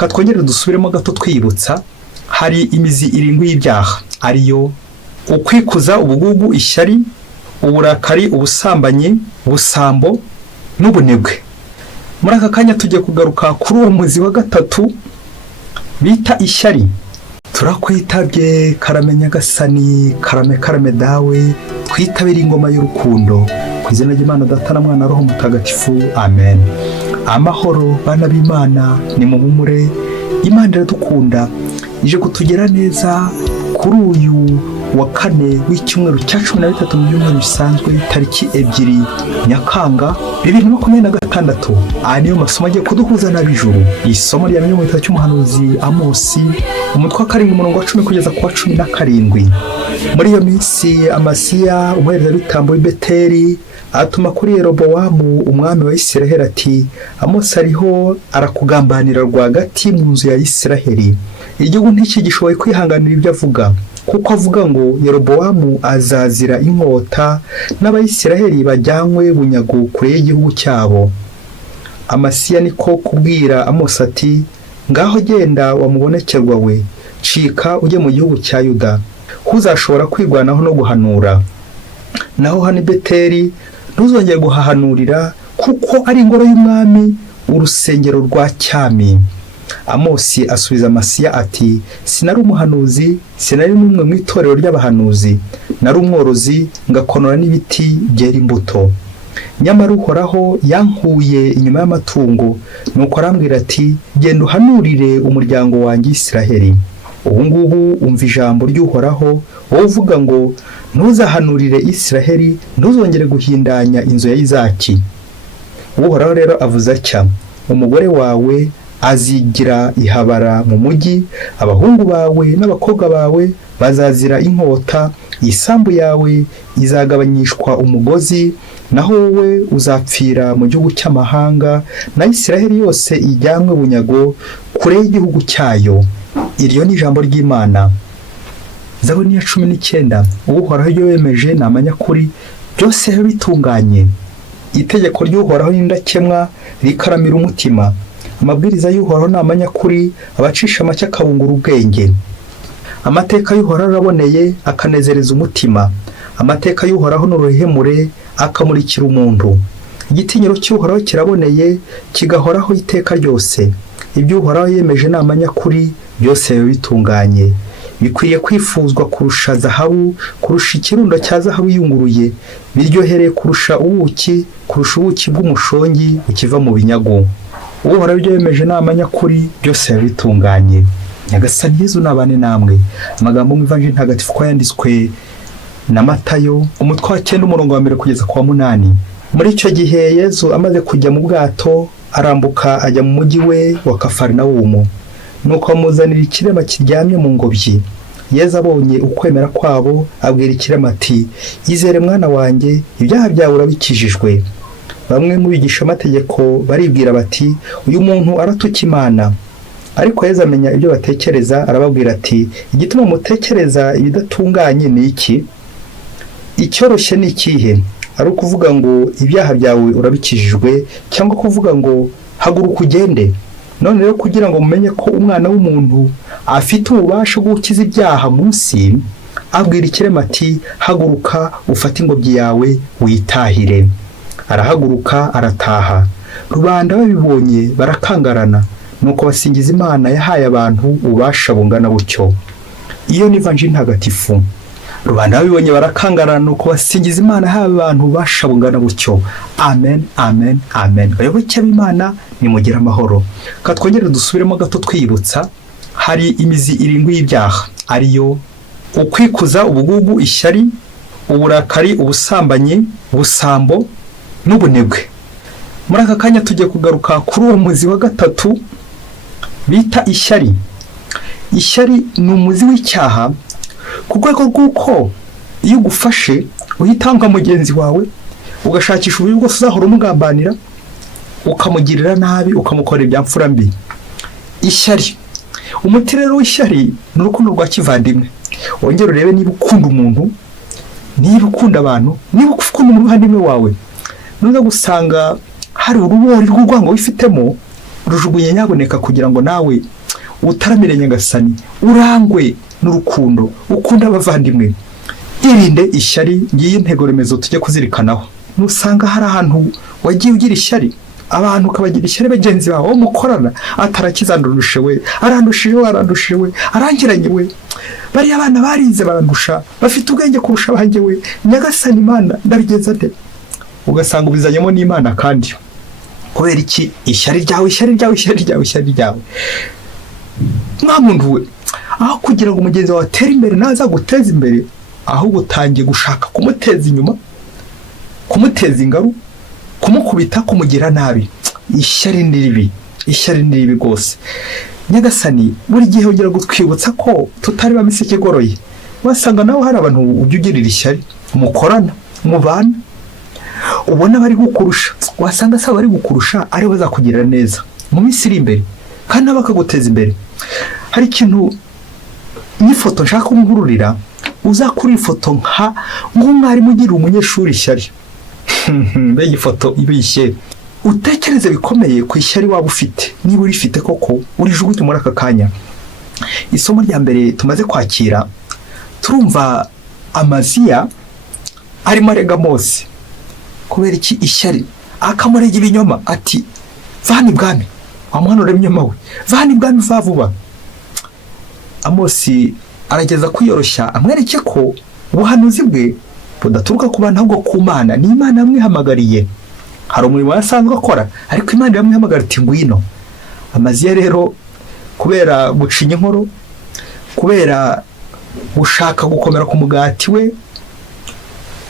katwongere dusubiremo gato twibutsa hari imizi irindwi y'ibyaha ariyo ukwikuza, ubugugu, ishyari, uburakari, ubusambanyi, ubusambo n'ubunebwe. Muri aka kanya tugiye kugaruka kuri uwo muzi wa gatatu bita ishyari. Turakwitabye karame nyagasani, karame dawe, twitabire ingoma y'urukundo ku izina ry'Imana Data na Mwana Roho Mutagatifu, amen. Amahoro bana b'Imana, ni muhumure, Imana iradukunda, ije kutugera neza kuri uyu wa kane w'icyumweru cya 13 mu byumweru bisanzwe, tariki 2 Nyakanga 2026. Aha niyo masomo agiye kuduhuza n'ab'ijuru. Isomo rya mu gitabo cy'umuhanuzi Amosi, umutwe wa 7 umurongo wa 10 kugeza ku wa 17. Muri iyo minsi Amasiya umuherezabitambo w'i Beteli atuma kuri Yerobowamu umwami wa Isiraheli ati, Amosi ariho arakugambanira rwagati mu nzu ya Isiraheli. Igihugu ntikigishoboye kwihanganira ibyo avuga, kuko avuga ngo Yerobowamu azazira inkota n'Abayisiraheli bajyanywe bunyago kure y'igihugu cyabo. Amasiya niko kubwira Amosi ati, ngaho genda wamubonekerwa we, cika ujye mu gihugu cya Yuda, uzashobora kwigwanaho no guhanura. Naho hano i Beteli ntuzongere guhahanurira, kuko ari ingoro y'umwami, urusengero rwa cyami. Amosi asubiza Amasiya ati, sinari umuhanuzi, sinari n'umwe mu itorero ry'abahanuzi, nari umworozi ngakonora n'ibiti byera imbuto. Nyamara Uhoraho yankuye inyuma y'amatungo, nuko arambwira ati, genda uhanurire umuryango wanjye Isiraheli. Ubu ngubu umva ijambo ry'Uhoraho, wowe uvuga ngo ntuzahanurire Isiraheli, ntuzongere guhindanya inzu ya Izaki. Uhoraho rero avuze atya, umugore wawe azigira ihabara mu mujyi, abahungu bawe n'abakobwa bawe bazazira inkota, isambu yawe izagabanyishwa umugozi, naho wowe uzapfira mu gihugu cy'amahanga, na Isiraheli yose ijyanwe bunyago kure y'igihugu cyayo. Iryo ni ijambo ry'Imana. Zaburi ya 19. Uhoraho iyo yemeje ni amanyakuri, byose bitunganye. Itegeko ry'Uhoraho n'indakemwa rikaramira umutima. Amabwiriza y'Uhoraho ni amanyakuri, abacisha make akabungura ubwenge. Amateka y'Uhoraho araboneye akanezereza umutima. Amateka y'Uhoraho n'uruhemure akamurikira umuntu. Igitinyiro cy'Uhoraho kiraboneye kigahoraho iteka ryose. Ibyo Uhoraho yemeje ni amanyakuri, byose bitunganye. Bikwiye kwifuzwa kurusha zahabu, kurusha ikirundo cya zahabu yunguruye, biryohereye kurusha ubuki bw'umushongi ukiva mu binyago. Uhoraho ibyo yemeje ni amanyakuri, byose bitunganye. Nyagasani Yezu nabane namwe. Amagambo mu Ivanjili ntagatifu ko yanditswe na Matayo, umutwe wa 9 umurongo wa 1 kugeza ku wa 8. Muri icyo gihe Yezu amaze kujya mu bwato, arambuka ajya mu mujyi we wa Kafarinawumu. Nuko amuzanira ikirema kiryamye mu ngobyi. Yezu abonye ukwemera kwabo, abwira ikirema ati, izere mwana wanjye, ibyaha byawe urabikijijwe. Bamwe mu bigisha amategeko baribwira bati, uyu muntu aratuka Imana. Ariko Yezu amenya ibyo batekereza, arababwira ati, igituma mutekereza ibidatunganye ni iki? Icyoroshye ni ikihe? Ari ukuvuga ngo ibyaha byawe urabikijijwe, cyangwa kuvuga ngo haguruka ugende? None rero kugira ngo mumenye ko umwana w'umuntu afite ububasha bwo gukiza ibyaha munsi, abwira ikirema ati, haguruka ufate ingobyi yawe witahire. Arahaguruka arataha. Rubanda babibonye barakangarana, nuko basingiza Imana yahaye abantu ububasha bungana butyo. Iyo ni Ivanjili ntagatifu. Rubanda babibonye barakangarana, nuko basingiza Imana yahaye abantu ububasha bungana butyo. Amen, amen, amen. Bayoboke b'Imana nimugire amahoro. Katwongere dusubiremo gato twibutsa hari imizi irindwi y'ibyaha ariyo ukwikuza, ubugugu, ishyari, uburakari, ubusambanyi, ubusambo n'ubunebwe. Muri aka kanya tugiye kugaruka kuri uwo muzi wa gatatu bita ishyari. Ishyari ni umuzi w'icyaha, ku rwego rw'uko iyo ugufashe uhitanga mugenzi wawe, ugashakisha uburyo bwose uzahora umugambanira, ukamugirira nabi, ukamukorera ibyamfura mbi. Ishyari, umuti rero w'ishyari ni urukundo rwa kivandimwe. Wongere urebe niba ukunda umuntu, niba ukunda abantu, niba ukunda umuvandimwe wawe, nuza gusanga hari urubori rw'urwango wifitemo rujugunye nyaboneka kugira ngo nawe utaramire nyagasani urangwe n'urukundo ukunda abavandimwe. Irinde ishyari, ngiye intego remezo tujye kuzirikanaho. Nusanga hari ahantu wagiye ugira ishyari, abantu ukabagira ishyari bagenzi bawe mukorana, atarakiza ndurushewe, arandushiwe, arangiranye we, bari abana barize barandusha, bafite ubwenge kurusha abanjye we, nyagasani Imana ndabigenza nde? Ugasanga ubizanyemo n'Imana kandi kubera iki? Ishyari ryawe. Mwa muntu we, aho kugira ngo umugenzi wawe atere imbere naza guteza imbere, ahubwo utangiye gushaka kumuteza inyuma, kumuteza ingaru, kumukubita, kumugira nabi. Ishyari ni ribi rwose. Nyagasani buri gihe ongera gutwibutsa ko tutari bamiseke goroye. Wasanga nawe hari abantu ujya ugirira ishyari, mukorana, mubana, ubona bari gukurusha, wasanga se bari gukurusha ari bazakugirira neza mu minsi iri imbere kandi bakaguteza imbere. Hari ikintu n'ifoto nshaka kumururira, uzakura ifoto nk'umwarimu ugira umunyeshuri ishyari. Mbega ifoto ibishye, utekereze bikomeye ku ishyari waba ufite, niba urifite koko urijugunye muri aka kanya. Isomo rya mbere tumaze kwakira, turumva Amaziya arimo arega Mose kubera iki? Ishyari. Akamurega ibinyoma ati, vani bwami, wamuhanura ibinyoma we, vani bwami va vuba. Amosi arageza kwiyoroshya, amwereke ko ubuhanuzi bwe budaturuka ku bantu ahubwo ku Mana, ni Imana yamwihamagariye. Hari umurimo yasanzwe akora, ariko Imana yamwihamagara iti ngwino. Amaziya rero kubera gucinya inkoro, kubera gushaka gukomera ku mugati we,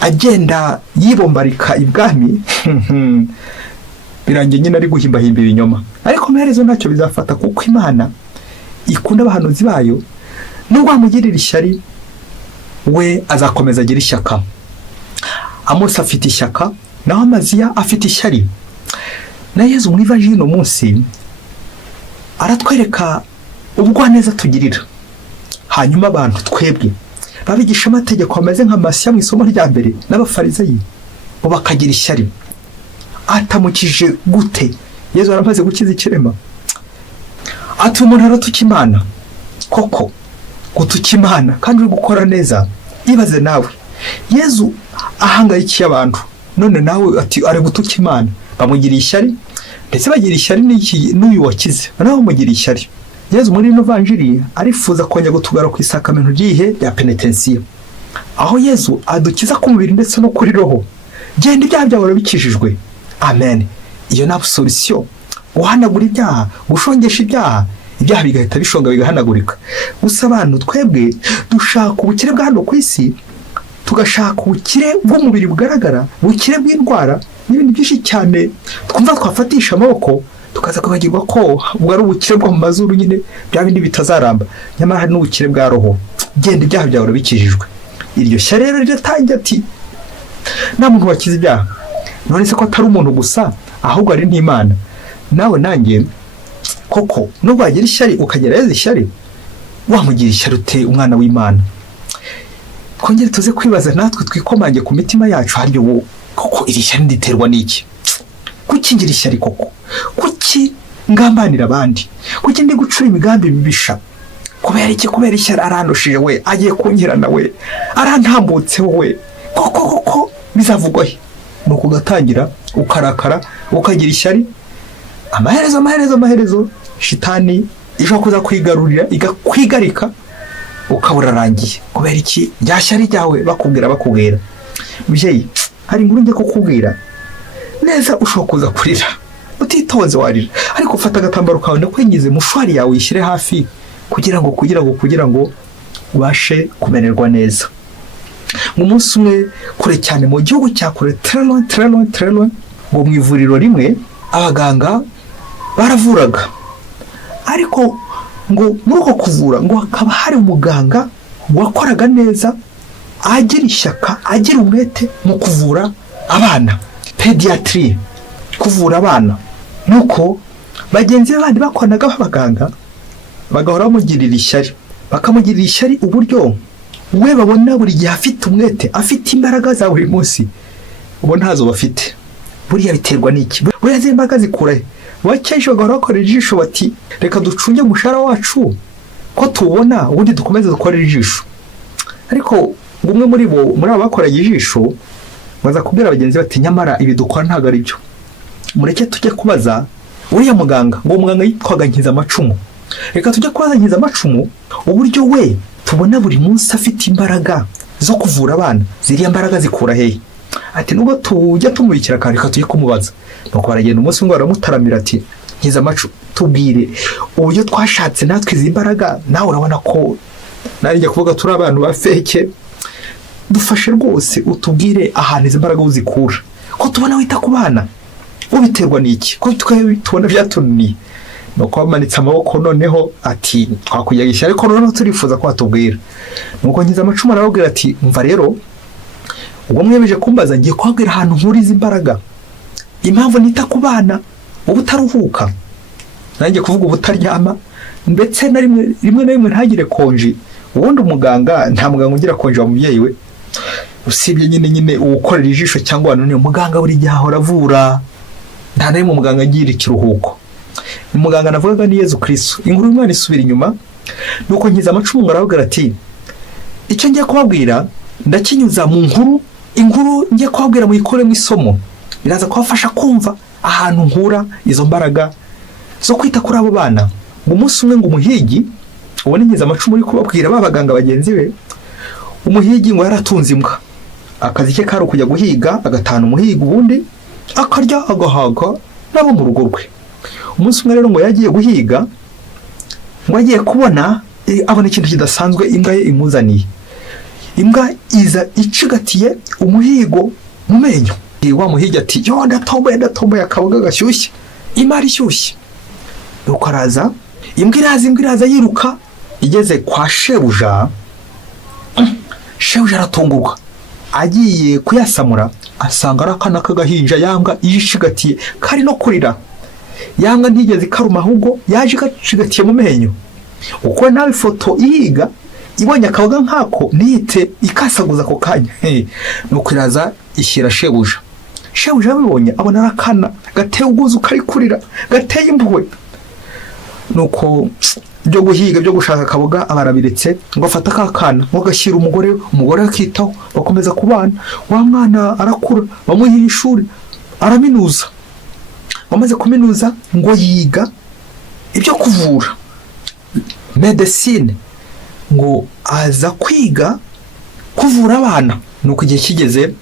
agenda yibombarika ibwami, birangiye nyine ari guhimbahimba ibinyoma. Ariko amaherezo ntacyo bizafata, kuko Imana ikunda abahanuzi bayo. Nubwo amugirira ishyari, we azakomeza agira ishyaka. Amosi afite ishyaka, naho Amaziya afite ishyari. Na Yezu mu ivanjiri no munsi aratwereka ubugwaneza tugirira. Hanyuma abantu twebwe babigisha amategeko bameze nk'Amasiya mu isomo rya mbere n'Abafarisayi, bo bakagira ishyari. Atamukije gute? Yezu aramaze gukiza ikirema, ati umuntu aratuka Imana. Koko gutuka Imana kandi uri gukora neza? Ibaze nawe, Yezu ahangayikiye abantu, none nawe ati ari gutuka Imana. Bamugira ishyari, ndetse bagira ishyari n'uyu wakize, nawe bamugira ishyari. Yezu muri ino vanjiri arifuza kongera gutugara ku isakamento ry'ihe rya penetensiyo, aho Yezu adukiza ku mubiri ndetse no kuri roho. Genda ibyaha byawe bikijijwe. Amen. Iyo ni absolution, guhanagura ibyaha, gushongesha ibyaha bigahita bishonga bigahanagurika. Gusa abantu twebwe dushaka ubukire bwa hano ku isi, tugashaka ubukire bw'umubiri bugaragara, ubukire bw'indwara n'ibindi byinshi cyane twumva twafatisha amaboko, tukaza kubagirwa ko bwari ubukire bwo mu mazuru nyine, bya bindi bitazaramba. Nyamara hari n'ubukire bwa roho. Genda ibyaha byawe bikijijwe. Iryo shyari rero riratangira ati, nta muntu wakiza ibyaha. None se ko atari umuntu gusa, ahubwo ari n'Imana. Nawe nanjye koko nubwo wagira ishyari ukagera Yezu ishyari, wamugira ishyari ute umwana w'Imana? Twongere tuze kwibaza natwe, twikomange ku mitima yacu, haryo koko iri shyari nditerwa n'iki? Kuki ngira ishyari koko? Kuki ngambanira abandi? Kuki ndi gucura imigambi mibisha? Kubera iki? Kubera ishyari arandushije we, agiye kunkirana we, arantambutse we. Koko bizavugwa he? Nuko ugatangira ukarakara, ukagira ishyari. Amaherezo shitani ishobora kuza kwigarurira, igakwigarika, ukabura rangiye. Kubera iki? Rya shyari ryawe bakubwira. Mubyeyi, hari inkuru njye kukubwira neza, ushobora kuza kurira utitonze warira, ariko ufata agatambaro kawe ndakwengize mushwari yawe yishyire hafi, kugira ngo ubashe kumererwa neza. Mu munsi umwe kure cyane mu gihugu cya kure, très loin, ngo mu ivuriro rimwe abaganga baravuraga, ariko ngo muri uko kuvura ngo hakaba hari umuganga wakoraga neza, agira ishyaka, agira umwete mu kuvura abana, pediatrie, kuvura abana. Nuko bagenzi be bandi bakoranaga b'abaganga bagahora bamugirira ishyari, bakamugirira ishyari uburyo we babona buri gihe afite umwete, afite imbaraga za buri munsi, ubo ntazo bafite. Buriya biterwa n'iki? Buriya imbaraga zikura he? bakenshi bagahora bakorera ijisho bati reka ducunge umushahara wacu ko tubona ubundi dukomeze dukorera ijisho. Ariko umwe muri abo bakoreye ijisho baza kubwira bagenzi bati nyamara ibi dukora ntago ari byo, mureke tujye kubaza uriya muganga, ngo umuganga yitwaga Nkizamacumu, reka tujye kubaza Nkizamacumu uburyo we tubona buri munsi afite imbaraga zo kuvura abana, ziriya mbaraga zikura hehe? Ati nubwo tujya tumurikira kandi reka tujye kumubaza. Nuko baragenda umunsi umwe baramutaramira ati Nkizamacumu tubwire uburyo twashatse natwe izi mbaraga, nawe urabona ko narijye kuvuga turi abantu ba feke, dufashe rwose utubwire ahantu izi mbaraga uzikura, ko tubona wita ku bana ubiterwa n'iki, ko tubona byatunaniye. Nuko bamanitse amaboko noneho ati twakujyagisha, ariko noneho turifuza ko watubwira. Nuko Nkizamacumu arababwira ati umva rero, ubwo mwemeje kumbaza ngiye kubabwira ahantu nkura izi mbaraga, impamvu nita ku bana ubutaruhuka, nanjye kuvuga ubutaryama, ndetse na rimwe na rimwe ntagire konji. Ubundi umuganga nta muganga ugira konji wa mubyeyi we, usibye nyine ukorera ijisho cyangwa none umuganga buri gihe ahora avura, nta narimwe umuganga agira ikiruhuko. Umuganga navugaga ni Yezu Kristo. Inkuru y'umwana isubira inyuma. Nuko Nkizamacumu arababwira ati icyo ngiye kubabwira ndakinyuza mu inkuru ngiye kubabwira muyikoremo isomo, biraza kubafasha kumva ahantu nkura izo mbaraga zo kwita kuri abo bana. Umunsi umwe ngo umuhigi, ubone Nkizamacumu uri kubabwira babaganga bagenzi be, umuhigi ngo yaratunze imbwa, akazi ke kari kujya guhiga, agatana umuhiga ubundi akarya agahaga nabo mu rugo rwe. Umunsi umwe rero ngo yagiye guhiga, ngo agiye kubona abona ikintu kidasanzwe imbwa ye imuzaniye. Imbwa iza icigatiye umuhigo mu menyo. Wa muhigi ati yo ndatomboye akaboga gashyushye, imari ishyushye. Nuko araza, imbwa iraza yiruka, igeze kwa shebuja. Shebuja aratungurwa, agiye kuyasamura asanga ari akana k'agahinja yambwa yishigatiye kari no kurira. Yanga ntigeze karuma, ahubwo yaje gacigatiye mu menyo. Uko nawe foto ihiga ibonye akaboga nkako nite ikasaguza ako kanya. Nuko iraza ishyira shebuja. Shebuja abibonye abona arakana gateye ubwuzu kari kurira, gateye impuhwe. Nuko byo guhiga byo gushaka akaboga abarabiretse, ngo afata kakana ngo gashyira umugore akitaho, bakomeza kubana. Wa mwana arakura, bamuhira ishuri, araminuza. Bamaze kuminuza ngo yiga ibyo kuvura medicine, ngo aza kwiga kuvura abana. Nuko igihe kigeze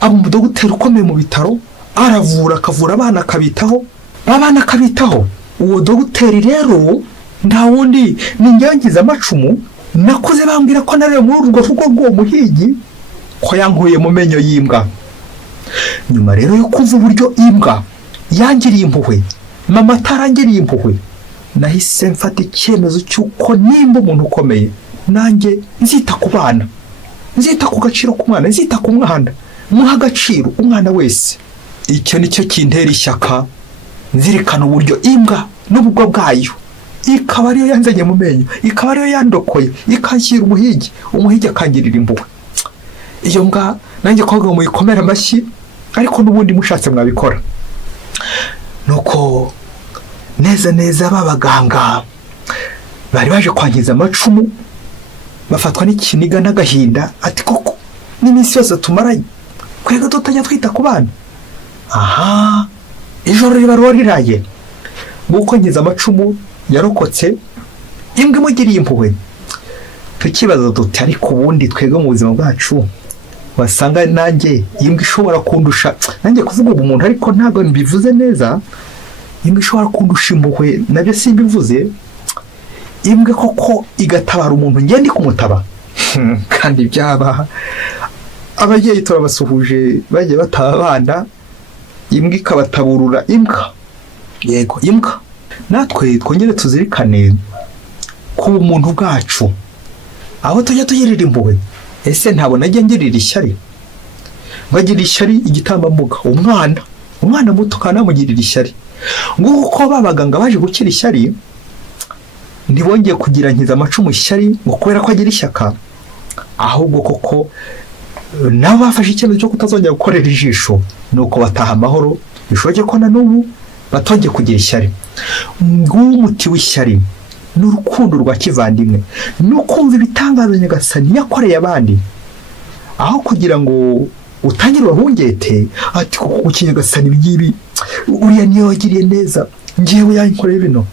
aba umudogiteri ukomeye mu bitaro, aravura akavura abana akabitaho, abana akabitaho. Uwo dogiteri rero nta wundi ni Nkizamacumu, nakuze bambwira ko narere muri urwo rugo rw'uwo muhigi ko yankuye mu menyo y'imbwa. Nyuma rero yo kuva uburyo imbwa yangiriye impuhwe, mama atarangiriye impuhwe, nahise mfata icyemezo cy'uko nimba umuntu ukomeye nanjye nzita ku bana, nzita ku gaciro k'umwana, nzita ku mwana, muha agaciro umwana wese. Icyo nicyo kintera ishyaka, nzirikana uburyo imbwa n'ubwo bwayo ikaba ariyo yanzanye mu menyo, ikaba ariyo yandokoye, ikanshyira umuhigi akangirira impuhwe. Iyo mbwa nanjye kwaga mu ikomera amashyi, ariko n'ubundi mushatse mwabikora. Nuko neza babaganga bari baje kwa Nkizamacumu, bafatwa n'ikiniga n'agahinda, ati koko n'iminsi yose tumaranye kwega tutajya twita ku bana. Aha, ijoro riba riraye. Nguko Nkizamacumu yarokotse, imbwa imugiriye impuhwe. Tukibaza duti ariko ubundi twega mu buzima bwacu wasanga nanjye imbwa ishobora kundusha, nanjye kuvuga umuntu ariko ntabwo mbivuze neza, imbwa ishobora kundusha impuhwe nabyo simbivuze. Imbwa koko igatabara umuntu ngiye ndi kumutaba. Kandi byaba ababyeyi turabasuhuje bagiye bataba abana, imbwa ikabataburura. Imbwa, yego imbwa. Natwe twongere tuzirikane ku bumuntu bwacu, aho tujya tugirira impuhwe. Ese ntabona ajya ngirira ishyari? Bagira ishyari igitambambuga, umwana muto kanamugirira ishyari. Nguko babaganga baje gukira ishyari, ntibongeye kugira Nkizamacumu ishyari ngo kubera ko agira ishyaka, ahubwo koko nabo bafashe icyemezo cyo kutazongera gukorera ijisho. Nuko bataha amahoro. Bishoboke ko na n'ubu batonge kugira ishyari. Ng'umuti w'ishyari n'urukundo rwa kivandimwe no kumva ibitangazo Nyagasani yakoreye abandi, aho kugira ngo utangire wahungete ati kuko Nyagasani bigibi uriya niyo wagiriye neza ngiye yankoreye bino.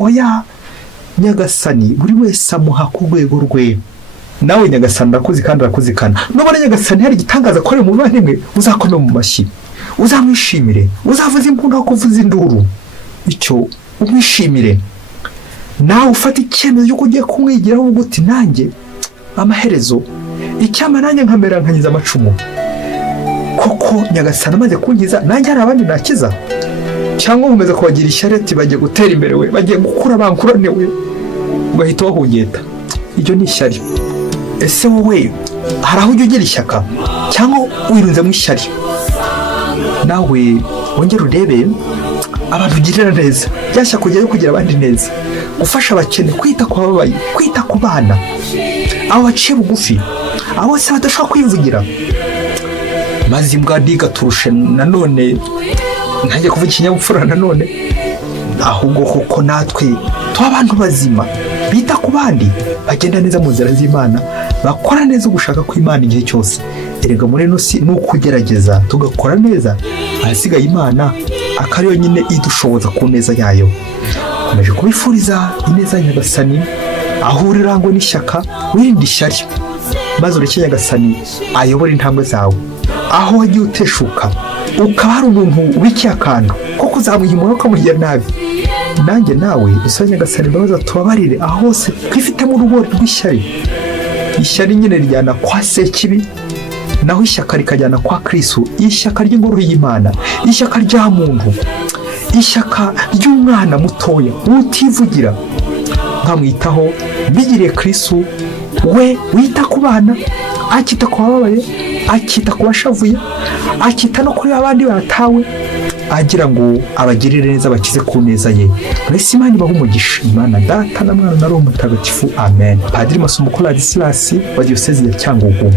Oya, Nyagasani buri wese amuha ku rwego rwe. Nawe Nyagasani arakuzi kandi arakuzikana. Nubona Nyagasani hari igitangaza akoreye mu bavandimwe, uzakome mu mashyi, uzamwishimire, uzavuza impundu aho kuvuza induru, icyo umwishimire. Nawe ufata icyemezo cyo kugiye kumwigiraho uvuga uti nanjye amaherezo icyama nanjye nkamera nkanyiza amacumu, koko Nyagasani amaze kunkiza nanjye hari abandi nakiza. Cyangwa umeze kubagira ishyari ati bagiye gutera imbere we, bagiye gukura bankurane we, ugahita wahungeta. Iryo ni ishyari. Ese wowe hari aho ujya ugira ishyaka cyangwa wirunze mu ishyari? Nawe wongera urebe abantu ugirira neza, byashya kujya kugira abandi neza, gufasha abakene, kwita ku babaye, kwita ku bana, abo baciye bugufi, abo bose badashobora kwivugira. Maze imbwa ntigaturushe nanone ntangiye kuvuga ikinyabupfura nanone, ahubwo kuko natwe tuba abantu bazima bita ku bandi, bagenda neza mu nzira z'Imana, bakora neza ugushaka kw'Imana igihe cyose. Erega muri ino si ni ukugerageza tugakora neza, ahasigaye Imana akariyo nyine idushoboza ku neza yayo. Komeje kubifuriza ineza Nyagasani, aho urirangwa n'ishyaka, wirinde ishyari, maze ureke Nyagasani ayobora intambwe zawe. Aho wagiye uteshuka ukaba hari umuntu ubikiye akantu ko kuzamwihimura ukamugira nabi, nanjye nawe dusabe Nyagasani imbabazi tubabarire aho hose twifitemo urubori rw'ishyari. Ishyari nyine rijyana kwa Sekibi, naho ishyaka rikajyana kwa Kristo. Ishyaka ry'ingoro y'Imana, ishyaka rya muntu, ishyaka ry'umwana mutoya utivugira, nkamwitaho bigiriye Kristo. We wita ku bana, akita ku babaye, akita ku bashavuye, akita no kuri abandi batawe, agira ngo abagirire neza bakize ku neza ye. Mbese Imana ibahe umugisha. Imana Data na Mwana na Roho Mutagatifu. Amen. Padiri Masumbuko Ladislas wa Diyosezi ya Cyangugu.